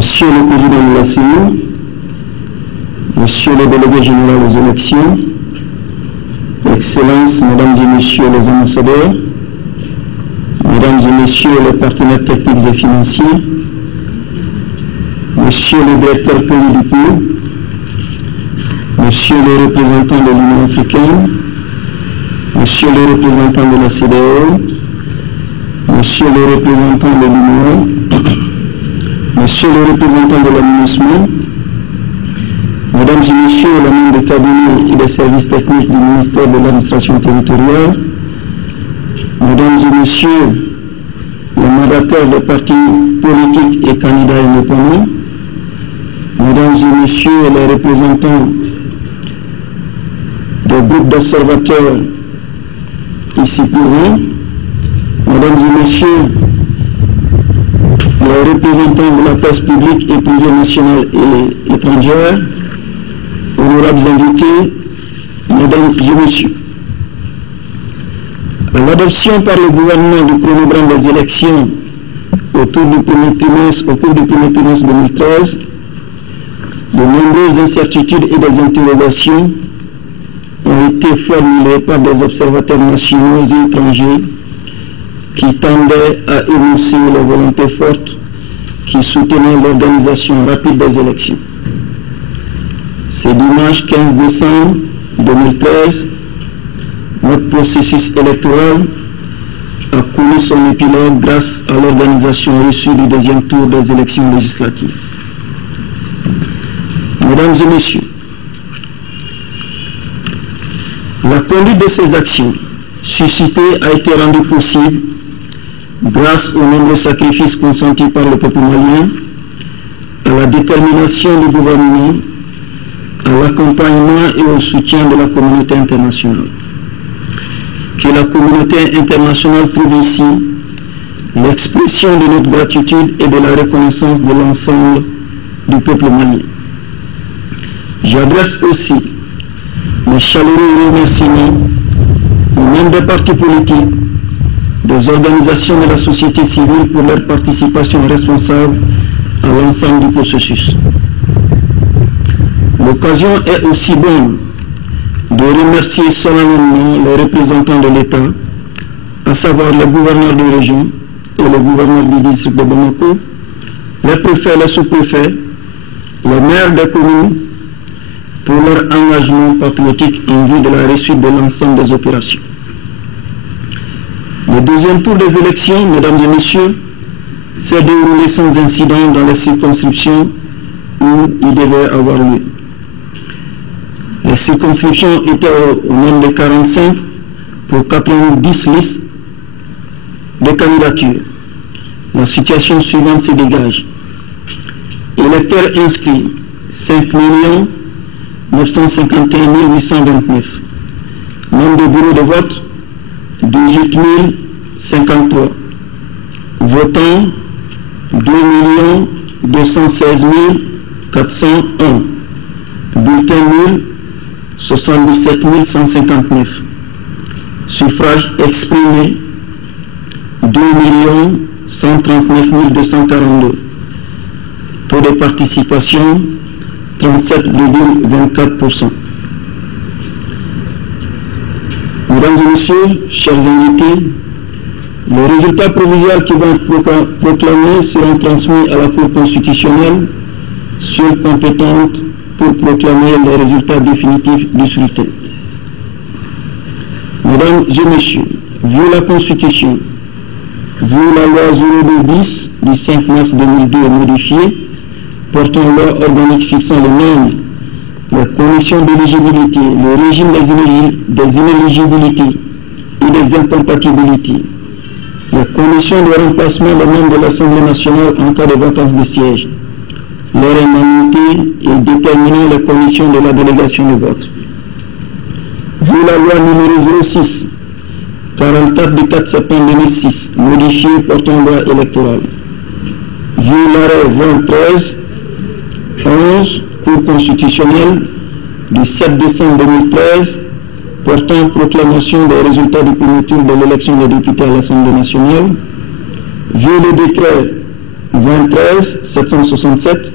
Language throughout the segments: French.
Monsieur le Président de la CENI, Monsieur le Délégué général aux élections, Excellences, Mesdames et Messieurs les ambassadeurs, Mesdames et Messieurs les partenaires techniques et financiers, Monsieur le directeur pays du pays, Monsieur le représentant de l'Union africaine, Monsieur le représentant de la CEDEAO, Monsieur le représentant de l'Union, Monsieur le représentant de l'aménagement, Mesdames et Messieurs les membres du cabinet et des services techniques du ministère de l'administration territoriale, Mesdames et Messieurs les mandataires des partis politiques et candidats indépendants, Mesdames et Messieurs les représentants des groupes d'observateurs ici présents, Mesdames et Messieurs les représentants de la presse publique et privée nationale et étrangère, honorables invités, Mesdames et Messieurs. À l'adoption par le gouvernement du chronogramme des élections au cours du premier trimestre 2013, de nombreuses incertitudes et des interrogations ont été formulées par des observateurs nationaux et étrangers qui tendaient à énoncer les volontés fortes qui soutenaient l'organisation rapide des élections. C'est dimanche 15 décembre 2013, notre processus électoral a connu son épilogue grâce à l'organisation reçue du deuxième tour des élections législatives. Mesdames et Messieurs, la conduite de ces actions suscitées a été rendue possible grâce aux nombreux sacrifices consentis par le peuple malien, à la détermination du gouvernement, à l'accompagnement et au soutien de la communauté internationale. Que la communauté internationale trouve ici l'expression de notre gratitude et de la reconnaissance de l'ensemble du peuple malien. J'adresse aussi mes chaleureux remerciements aux membres des partis politiques, des organisations de la société civile pour leur participation responsable à l'ensemble du processus. L'occasion est aussi bonne de remercier solennellement les représentants de l'État, à savoir les gouverneurs de région et le gouverneur du district de Bamako, les préfets et les sous-préfets, les maires des communes, pour leur engagement patriotique en vue de la réussite de l'ensemble des opérations. Le deuxième tour des élections, Mesdames et Messieurs, s'est déroulé sans incident dans les circonscriptions où il devait avoir lieu. Les circonscriptions étaient au nombre de 45 pour 90 listes de candidatures. La situation suivante se dégage. Électeurs inscrits, 5 951 829. Nombre de bureaux de vote, 18 053. Votants, 2 216 401. Bulletins nuls, 77 159. Suffrages exprimés, 2 139 242. Taux de participation, 37,24%. Mesdames et Messieurs, chers invités, les résultats provisoires qui vont être proclamés seront transmis à la Cour constitutionnelle, seule compétente pour proclamer les résultats définitifs du scrutin. Mesdames et Messieurs, vu la Constitution, vu la loi 0210 du 5 mars 2002 modifiée, portant loi organique fixant le nombre, les conditions d'éligibilité, le régime des inéligibilités et des incompatibilités, les conditions de remplacement des membres de l'Assemblée nationale en cas de vacance de siège, leur indemnité et déterminant les conditions de la délégation de vote. Vu la loi numéro 06, 44 du 4 septembre 2006, modifiée portant loi électorale. Vu l'arrêt 2013, 11, Cour constitutionnelle du 7 décembre 2013 portant proclamation des résultats du premier tour de l'élection des députés à l'Assemblée nationale, vu le décret 2013 767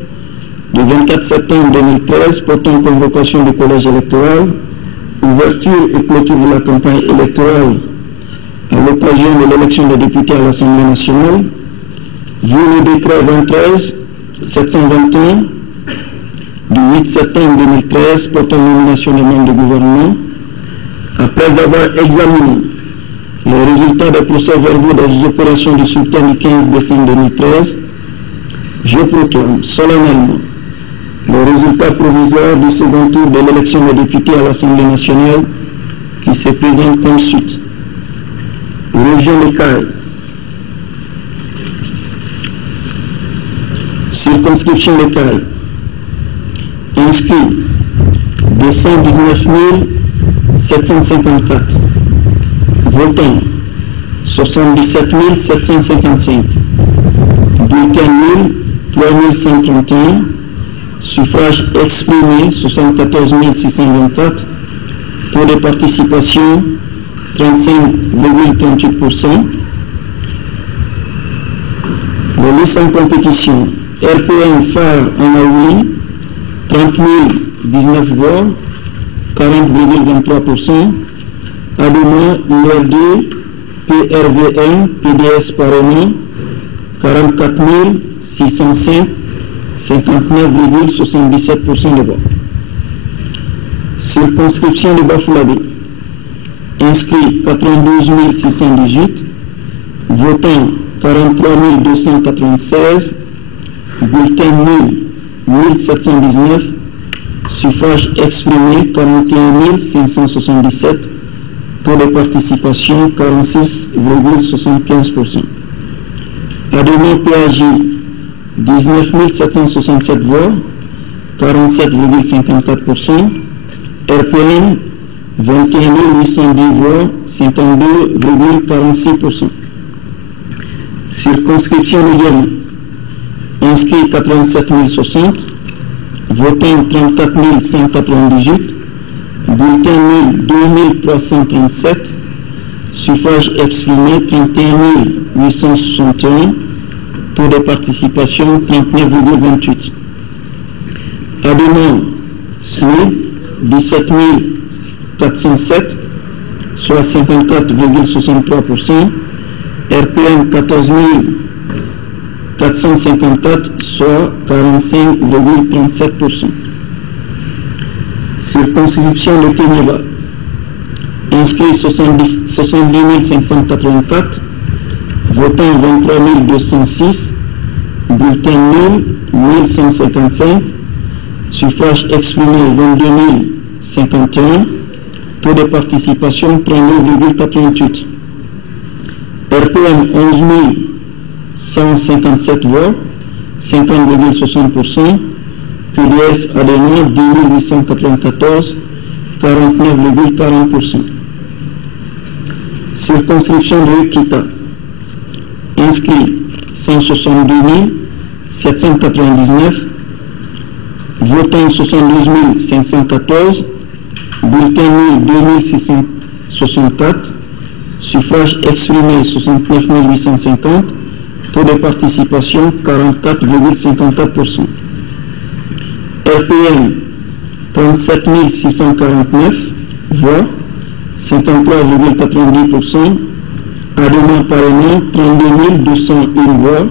du 24 septembre 2013 portant convocation du collège électoral, ouverture et clôture de la campagne électorale à l'occasion de l'élection des députés à l'Assemblée nationale, vu le décret 23 721 du 8 septembre 2013 portant nomination des membres du gouvernement, après avoir examiné les résultats des procès-verbaux des opérations du sultan du 15 décembre 2013, je proclame solennellement les résultats provisoires du second tour de l'élection des députés à l'Assemblée nationale qui se présentent comme suite. Région de Caille. Circonscription de Caille. Inscrit 219 754. Votants 77 755. Bulletin nul 3131. Suffrage exprimé 74 624. Taux de participation 35,38%. Les listes en compétition. RPM phare en Aouli 30 019 voix, 40,23%. Adoma UR2 PRVM PDS Parlement 44 605, 59,77% de voix. Circonscription de Bafouladé. Inscrits 92 618, votants 43 296, bulletin nul 1719, suffrage exprimé 41 577, taux de participation 46,75%. Adhément PAJ 19 767 voix, 47,54%. RPN 21 810 voix, 52,46%. Circonscription de Diamant. Inscrits 87 060, votants 34 198, bulletin nul 2337, suffrage exprimé 31 861, taux de participation 39,28. Adhément SNI 17 407, soit 54,63%. RPM 14 454, soit 45,37%. Circonscription de Kéniéba. Inscrits 70 584, votants 23 206, bulletin nul 1155, suffrage exprimé 22 051, taux de participation 39,88. RPM 11 157 voix, 50,60%. PDS adhérents 10 894, 49,40%. Circonscription de Kita. Inscrits 162 799, votants 72 514, bulletin nul 2664, suffrage exprimé 69 850, taux de participation 44,54%. RPM 37 649 voix, 53,90%. Adhément parlement 32 201 voix,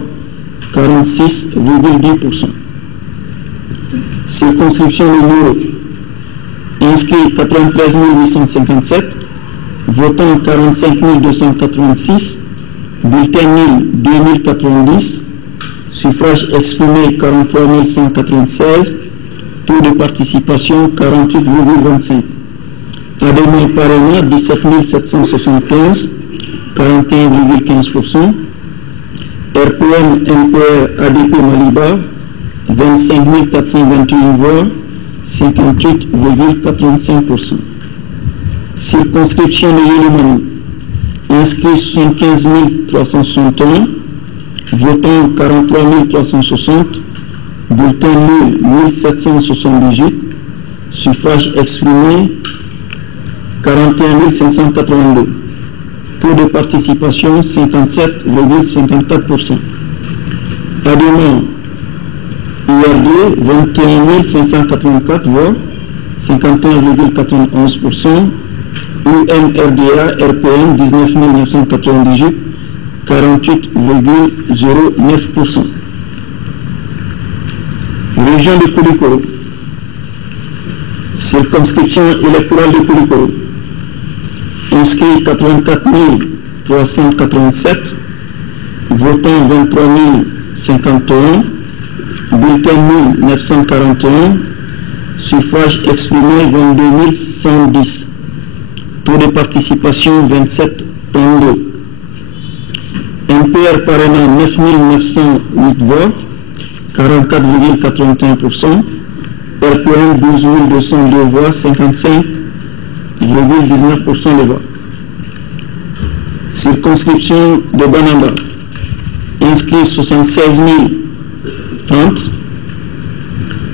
46,10%. Circonscription de Mouro. Inscrits 93 857, votants 45 286, bulletin nul 2090, suffrage exprimé 43 196, taux de participation 48,25. Adhément parlement 17 775, 41,15%. RPM MPR ADP Maliba 25 421 voix, 58,85%. Circonscription de Yélimani. Inscrits 75 361, votants 43 360, bulletin nul 1778, suffrage exprimé 41 582, taux de participation 57,54%. Adémant, URD, 21 584 voix, 51,91%. UMRDA, RPM, 19 998, 48,09%. Région de Koulikoro. Circonscription électorale de Koulikoro. Inscrit 84 387, votants 23 051, bulletin nul 941, suffrage exprimé 22 110, taux de participation 27,32. MPR parrainant 9 908 voix, 44,81%. RPM 12 202 voix, 55,19% des voix. Circonscription de Banamba. Inscrit 76 030.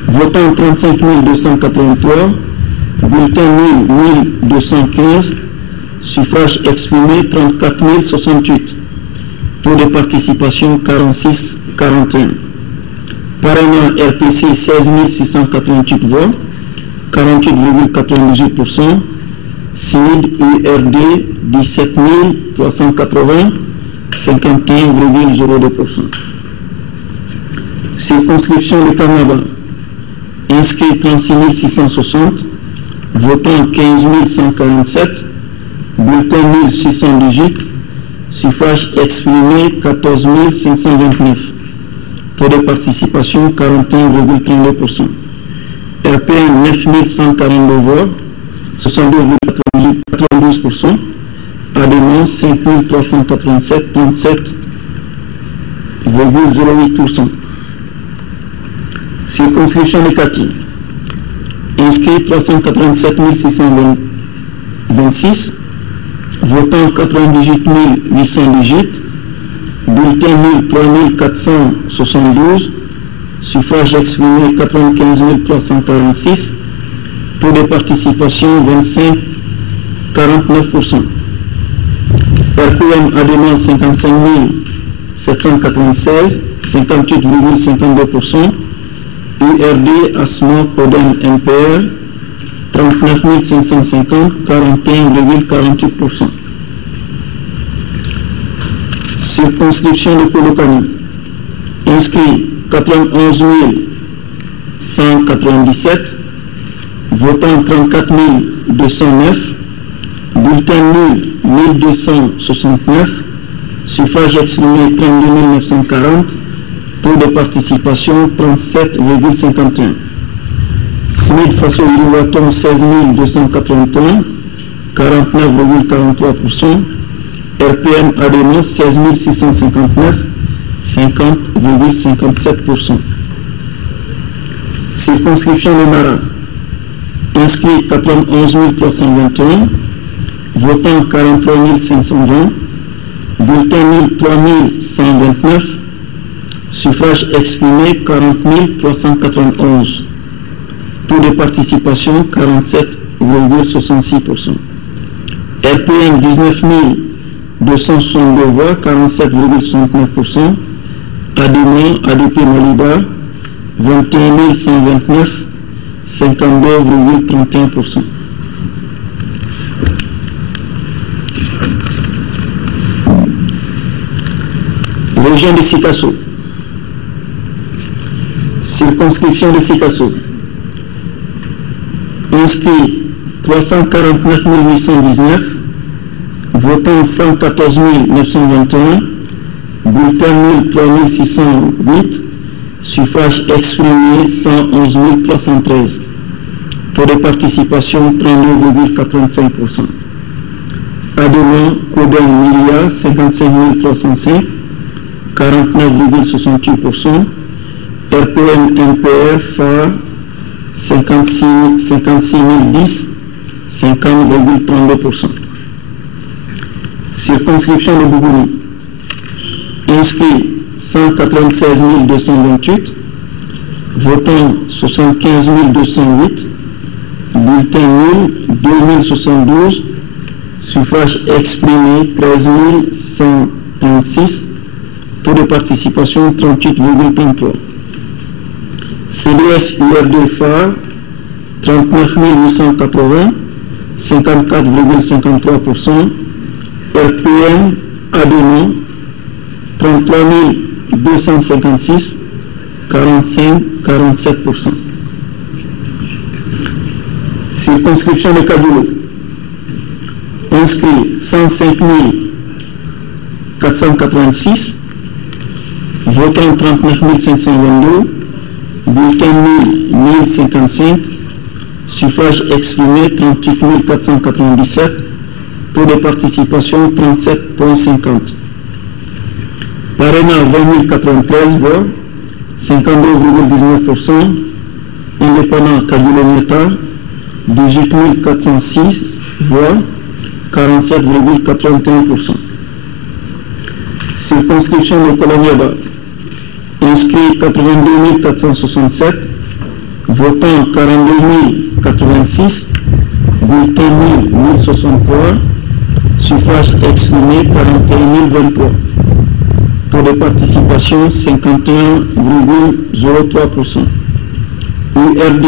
Votant 35 283. Bulletin nul 1215. Suffrage exprimé 34 068. Taux de participation 46,41. Parrainant RPC 16 688 voix, 48,98%. CID URD 17 380, 51,02%. Circonscription de Canada. Inscrit 36 660, votant 15 147, bulletin nul 618, suffrage exprimé 14 529. Taux de participation 41,32%. RPM 9 142 voix, 62,92%. Adémant 5 387, 37,08%. Circonscription de Kati. Inscrit 387 626, votant 98 818, bulletin nul 3472, suffrage exprimé 95 346, taux de participation 25,49%. RPM Adémant 55 796, 58,52%. URD ASMA Codem MPR 39 550, 41,48%. Circonscription de Kolokani. Inscrit 91 197, votant 34 209, bulletin nul 1269, suffrage exprimé 32 940, taux de participation 37,51. SMID Faso Iliwaton 16 281, 49,43%. RPM Adémant 16 659, 50,57%. Circonscription de Mara. Inscrit 91 321, votant 43 520, bulletin nul 3129, suffrage exprimé 40 391, taux de participation 47,66%. RPM 19 262 voix, 47,69%. Adémant ADP Malida 21 129, 52,31%. Région de Sikasso. Circonscription de Sikasso. Inscrit 349 819, votant 114 921, bulletin nul 3608, suffrage exprimé 111 313, taux de participation 32,85%. Adémant Codem Milia 55 305, 49,68%. RPM MPR FA 56 010, 50,32%. Circonscription de Bougouni. Inscrit 196 228, votant 75 208, bulletin nul 2072, suffrage exprimé 13 136, Taux de participation 38,33. CDS URD phare 39 880, 54,53%. RPM Adémon 33 256, 45,47%. Circonscription de Kadoulou. Inscrit 105 486, votant 39 522, bulletin 1055, suffrage exprimé 38 497, taux de participation 37,50. Parrainage 20 093 voix, 52,19%. Indépendant Kadoulou-Meta, 18 406 voix, 47,81%. Circonscription de Kolonieba. Inscrit 82 467, votant 42 086, bulletin 1063, suffrage exprimé 41 023. Taux de participation 51,03%. URD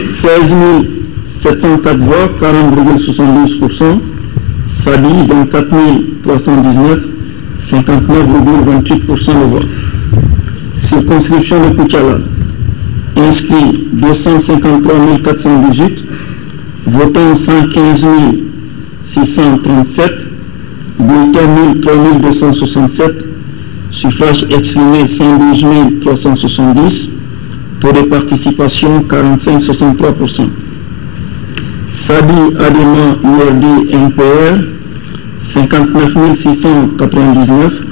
16 704 voix, 40,72%. SADI 24 319, 59,28% de voix. Circonscription de Koutiala. Inscrit 253 418, votant 115 637, bulletin 3267, suffrage exprimé 112 370, taux de participation 45,63%. SADI Adémon URD NPR 59 699,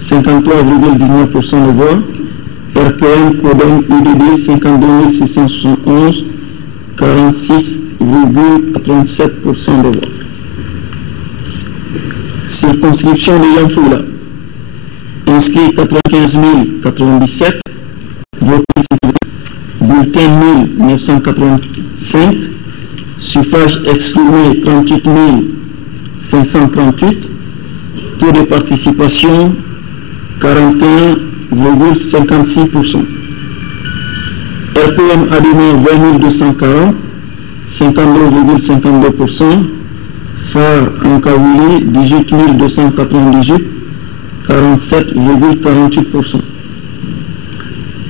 53,19% de voix. RPM Codon UDD 52 671, 46,37% de voix. Circonscription de Yanfoula. Inscrit 95 097, votant bulletin 1985, suffrage exprimé 38 538, taux de participation 41,56%. RPM Adémon 20 240, 52,52%. phare Ankaouli 18 298, 47,48%.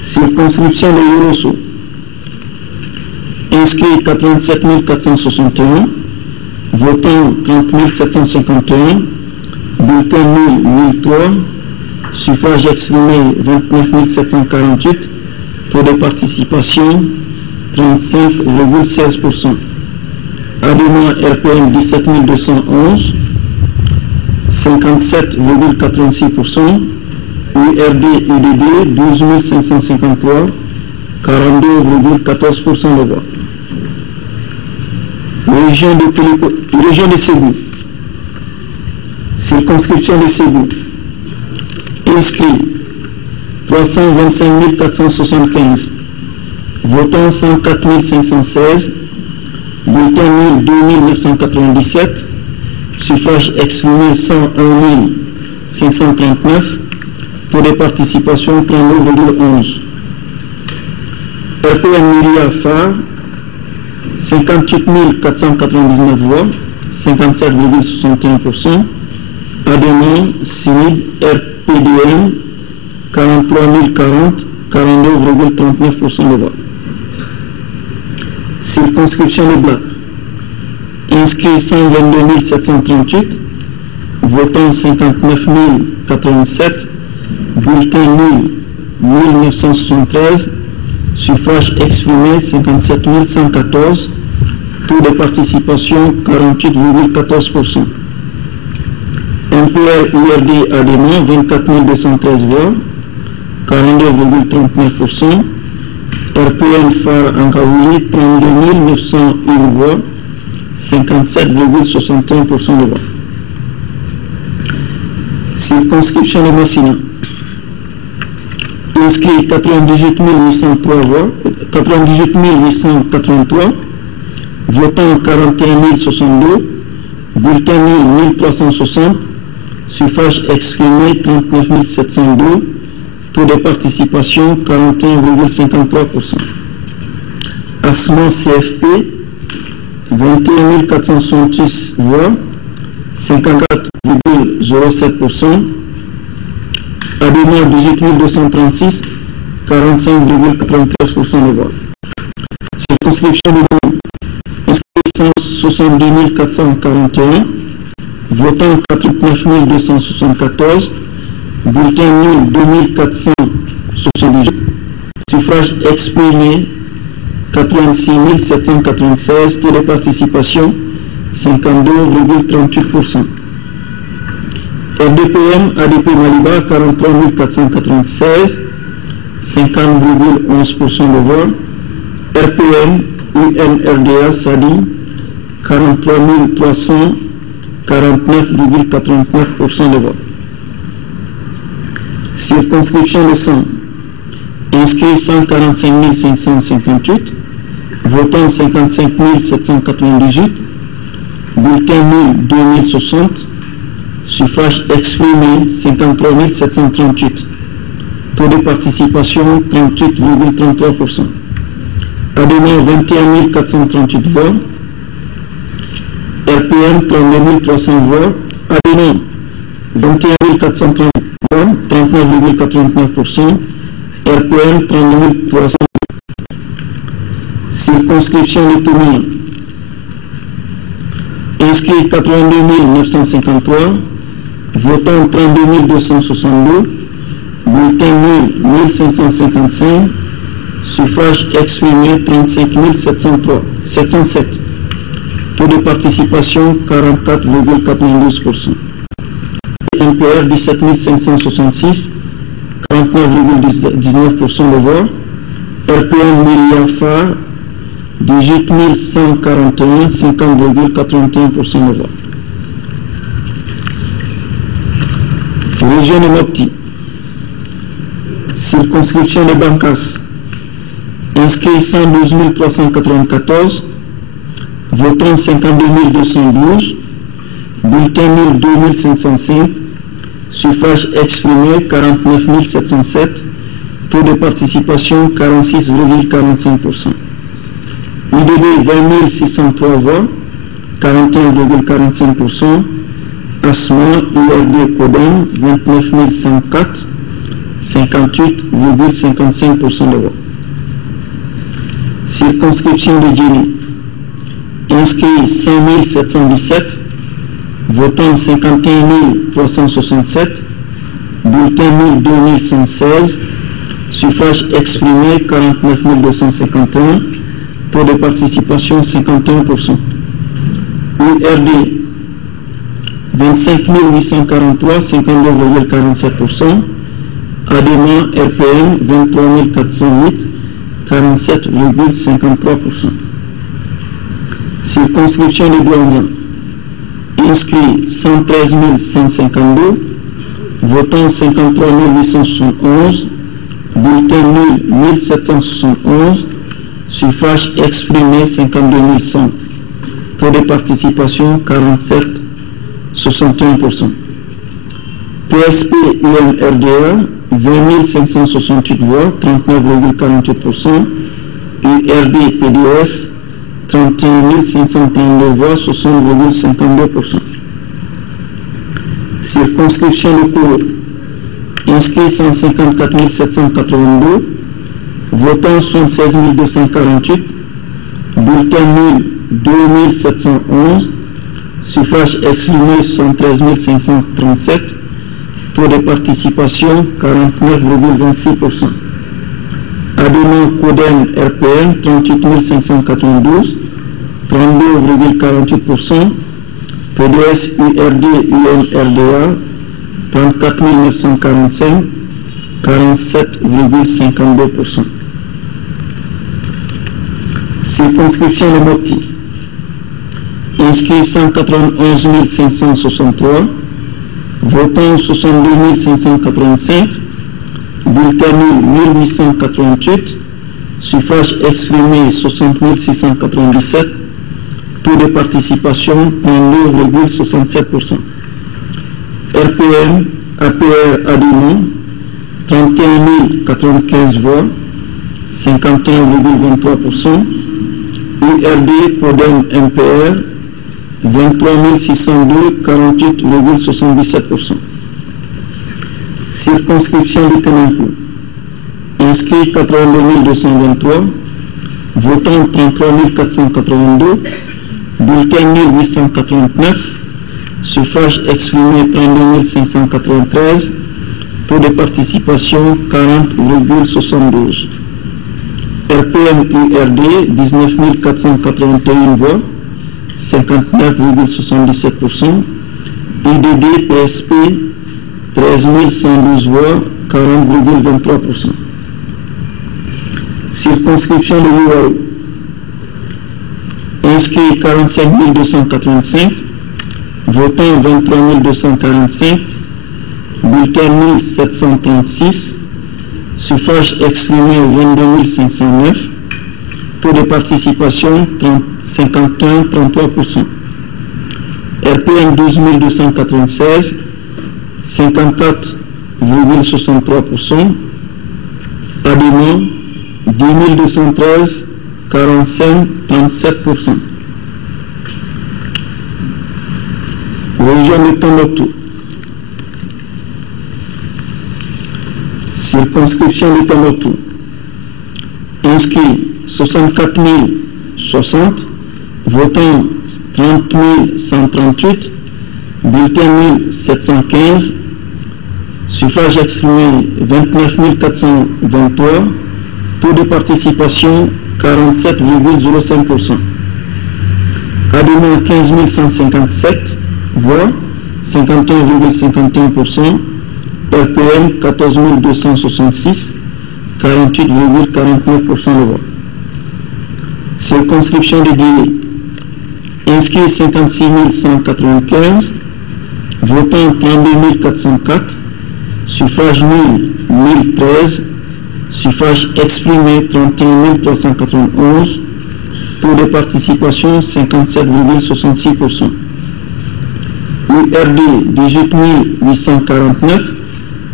Circonscription de Yorosso. Inscrit 87 461, votant 30 751, bulletin 1003, suffrage exprimé 29 748, taux de participation 35,16%. Adémon RPM 17 211, 57,86%. URD UDD 12 553, 42,14% de voix. Région de Ségou. Circonscription de Ségou. Inscrit 325 475, votant 104 516, bulletin 2 997, suffrage exprimé 101 539, taux de participation 39,11. RPM Myria phare 58 499 voix, 57,61%. Adémon CID RPDM 43 040, 42,39% de voix. Circonscription de Blas. Inscrit 122 738, votant 59 087, bulletin 1973, suffrage exprimé 57 114, taux de participation 48,14%. MPR URD Adémon 24 213 voix, 42,39%. RPM phare Ankaouli 32 901 voix, 57,61% de voix. Circonscription de Messina. Inscrit 98 803 voix, 98 883, votant 41 062, bulletin 1360, suffrages exprimés 39 702, taux de participation 41,53%. Asma CFP, 21 466 voix, 54,07%. Adema 18 236, 45,93% de voix. Circonscription de Lyon, inscrit 162 441, votant 89 274, bulletin nul 2478, suffrage exprimé 86 796, taux de participation 52,38%. RDPM, ADP Maliba, 43 496, 50,11% de voix. RPM, UNRDA, SADI, 43 300, 49,89% de voix. Circonscription de sang, inscrit 145 558, votant 55 798, bulletin nul 2060, suffrage exprimé 53 738, taux de participation 38,33%. Adema 21 438 voix, RPM 32 300 voix, Adema 21 438 voix, 39,89%, RPM 32 300. Circonscription de Toumian, inscrit 82 953, votant 32 262, bulletin nul 1555, suffrage exprimé 35 707, taux de participation 44,92%. NPR 17 566, 49,19% de voix. RPM Miliafar 18 141, 50,81% de voix. Région de Mopti, circonscription de Bankas, inscrit 112 394, votant 52 212, bulletin nul 2505, suffrage exprimé 49 707, taux de participation 46,45%. UDD 20 603 voix, 41,45%. ASMA URD Codem 29 104, 58,55% de voix. Circonscription de Djili, inscrit 5 717, votant 51 367, bulletin nul 2116, suffrage exprimé 49 251, taux de participation 51%. URD 25 843, 52,47%. ADEMA RPM 23 408, 47,53%. Circonscription de Douanzan, inscrit 113 152, votant 53 871, bulletin nul 1771, suffrage exprimé 52 100, taux de participation 47,61%. PSP UMRDA 20 568 voix, 39,48%. URD PDS 31 532 voix, 60,52%. Circonscription de Kourou, inscrit 154 782, votant 76 248, bulletin nul 2711, suffrage exprimé 73 537, taux de participation 49,26%. Adema Codem RPM 38 592, 32,48%. PDS URD UMRDA 34 945, 47,52%. Circonscription de Mopti, inscrit 191 563, votant 62 585, bulletin nul 1888, suffrage exprimé 60 697, taux de participation 39,67%. RPM, APR Adémon, 31 095 voix, 51,23%. URD Podem MPR, 23 602, 48,77%. Circonscription de Ténancourt. Inscrits 82 223, votants 33 482, bulletins 1889, suffrages exprimés 32 593, taux de participation 40,72. RPM URD 19 481 voix, 59,77%. IDD PSP 13 112 voix, 40,23%. Circonscription de l'UAE. Inscrits 45 285, votants 23 245, bulletins 1736, suffrages exprimés 22 509, taux de participation 51,33%. RPM 12 296, 54,63%. Adémon 10 213, 45,37%. Région de Tombouctou. Circonscription de Tombouctou. Inscrits 64 060, votants 30 138, bulletins 1715, suffrages exprimés 29 423, taux de participation 47,05%. Adémon 15 157 voix, 51,51%. RPM 14 266, 48,49% de voix. Circonscription de Guinée. Inscrits 56 195, votants 32 404, suffrages nuls 1013, suffrages exprimés 31 391, taux de participation 57,66%. URD 18 849,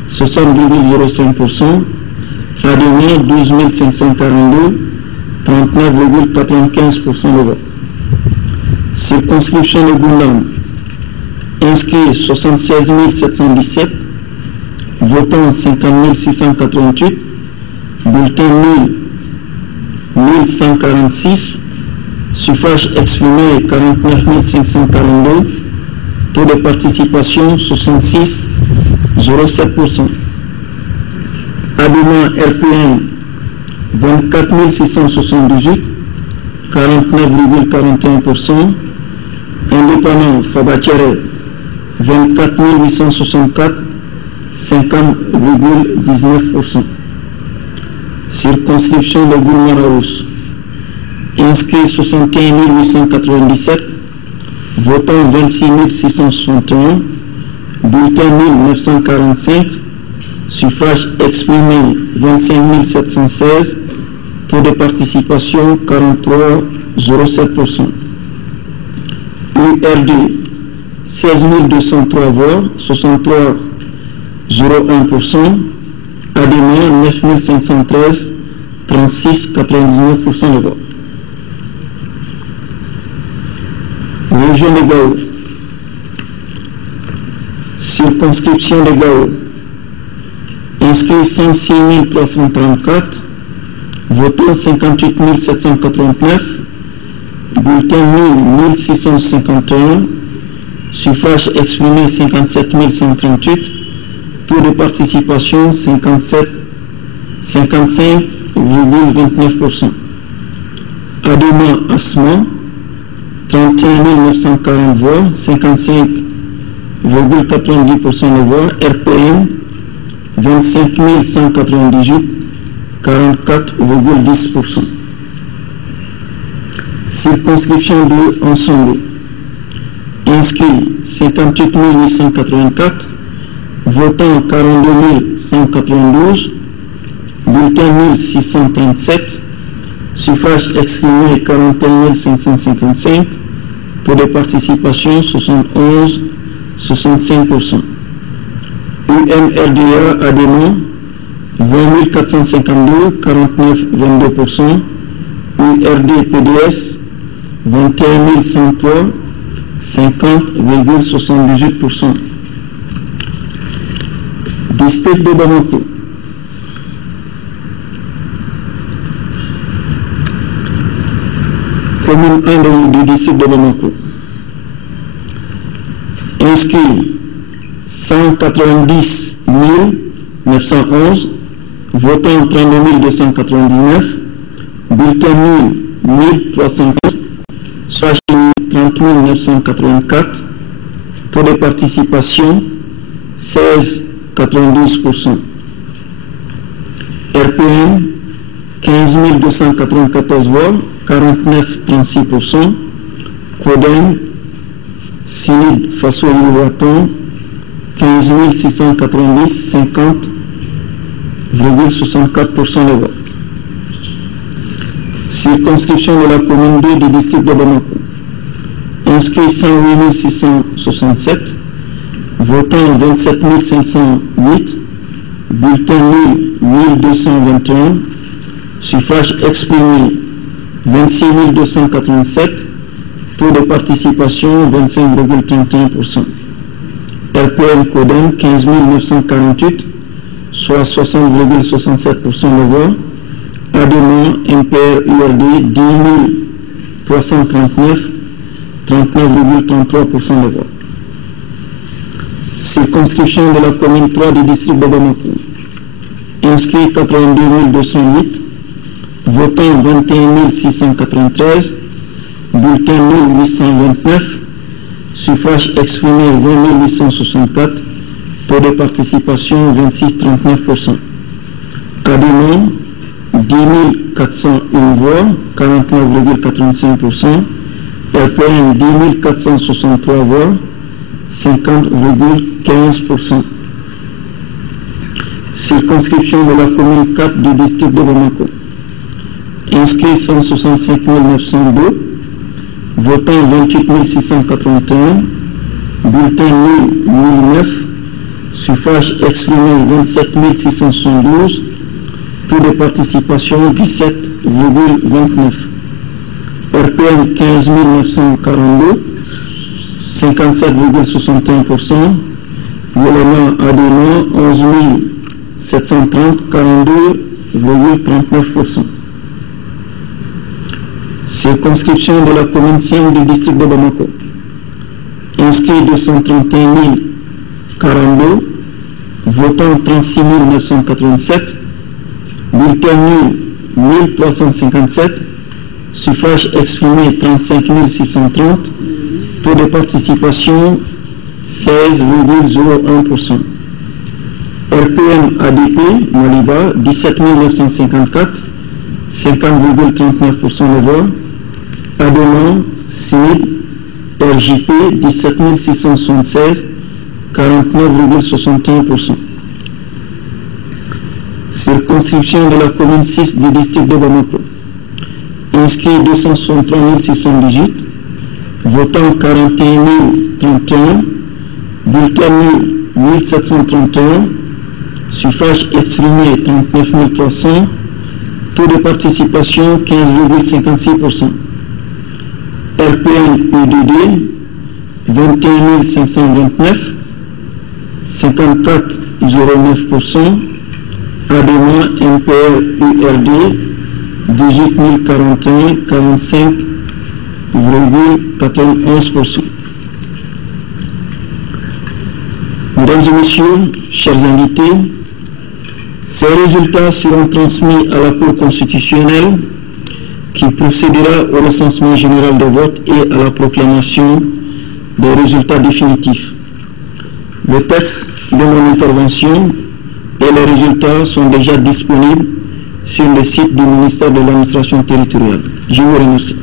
60,05%. Adémon 12 542, 39,95% de voix. Circonscription de Goundam. Inscrits 76 717, votants 50 688, bulletins 1146, suffrages exprimés 49 542, taux de participation 66,07%. Adémon RPM 24 678, 49,41%. Indépendant Fabatiere 24 864, 50,19%. Circonscription de Gourmanaous. Inscrits 61 897, votants 26 661, bulletins 945, suffrages exprimés 25 716, taux de participation 43,07%. URD 16 203 voix, 63,01%. Adémon 9 513, 36,99% de voix. Région de Gao. Circonscription de Gao. Inscrits 106 334, votants 58 789, bulletins 1651, suffrages exprimés 57 138, taux de participation 55,29%. Adémon Asman 31 940 voix, 55,90% de voix. RPM 25 198, 44,10%. Circonscription de Ensemble. Inscrits 58 884, votants 42 192, bulletins 1637, suffrages exprimés 41 555, taux de participation 71,65%. UMRDA ADEMA 20 452, 49, 22%. URD PDS 21 103, 50,78%. District de Bamako. Commune 1 du district de Bamako. Inscrit 190 911, votant 32 299, bulletin nul 1315, soit 30 984, taux de participation 16,92%. RPM 15 294 voix, 49,36%. CODEM Sinid Faso Waton 15 690, 50,64% des voix. Circonscription de la commune 2 du district de Bamako. Inscrit 108 667, votant 27 508, bulletin nul 1221, suffrage exprimé 26 287, taux de participation 25,31%. RPM CODEM 15 948, soit 60,67% de voix. ADEMA MPR URD 10 339, 39,33% de voix. Circonscription de la commune 3 du district de Bamako. Inscrit 82 208, votant 21 693, bulletin nul 829, suffrage exprimé 20 864, taux de participation 26,39%. ADEMA 10 401 voix, 49,85%. RPM 10 463 voix, 50,15%. Circonscription de la commune 4 du district de Bamako. Inscrit 165 902, votant 28 681, bulletin nul 1009, suffrage exprimé 27 672, taux de participation 17,29. RPM 15 942, 57,61%. L'élément ADEMA 11 730, 42,39%. Circonscription de la commune 5 du district de Bamako. Inscrit 231 042, votant 36 987, bulletin nul 1357, suffrage exprimé 35 630, taux de participation 16,01%. RPM ADP Maliba 17 954, 50,39% de voix. ADEMA CID RJP 17 676, 49,61%. Circonscription de la commune 6 du district de Bamako. Inscrit 263 618, votant 41 031, bulletin nul 1731, suffrage exprimé 39 300, taux de participation 15,56%. RPM UDD 21 529, 54,09%. ADEMA MPR URD 18 041, 45,91%. Mesdames et messieurs, chers invités, ces résultats seront transmis à la Cour constitutionnelle qui procédera au recensement général des votes et à la proclamation des résultats définitifs. Le texte de mon intervention et les résultats sont déjà disponibles sur le site du ministère de l'administration territoriale. Je vous remercie.